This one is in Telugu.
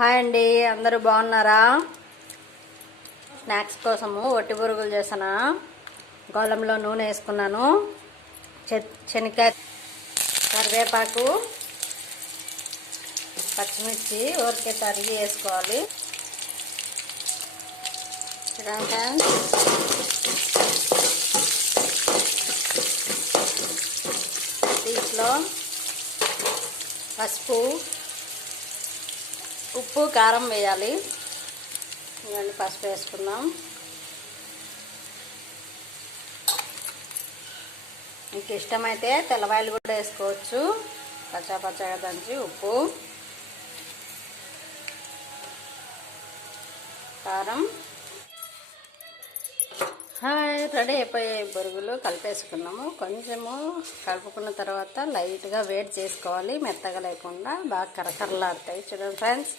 హాయ్ అండి అందరూ బాగున్నారా? స్నాక్స్ కోసము ఒట్టి పురుగులు చేసిన గోళంలో నూనె వేసుకున్నాను. చె- కరివేపాకు పచ్చిమిర్చి ఊరికే తరిగి వేసుకోవాలి. దీంట్లో పసుపు ఉప్పు కారం వేయాలి. ఇవన్నీ పసుపు వేసుకుందాం. మీకు ఇష్టమైతే తెల్లవాయలు కూడా వేసుకోవచ్చు. పచ్చా పచ్చగా దంచి ఉప్పు కారం. హాయ్ రెడీ అయిపోయాయి బొరుగులు కలిపేసుకున్నాము. కొంచెము కలుపుకున్న తర్వాత లైట్గా వేడి చేసుకోవాలి. మెత్తగా లేకుండా బాగా కరకరలాడతాయి. చూడండి ఫ్రెండ్స్.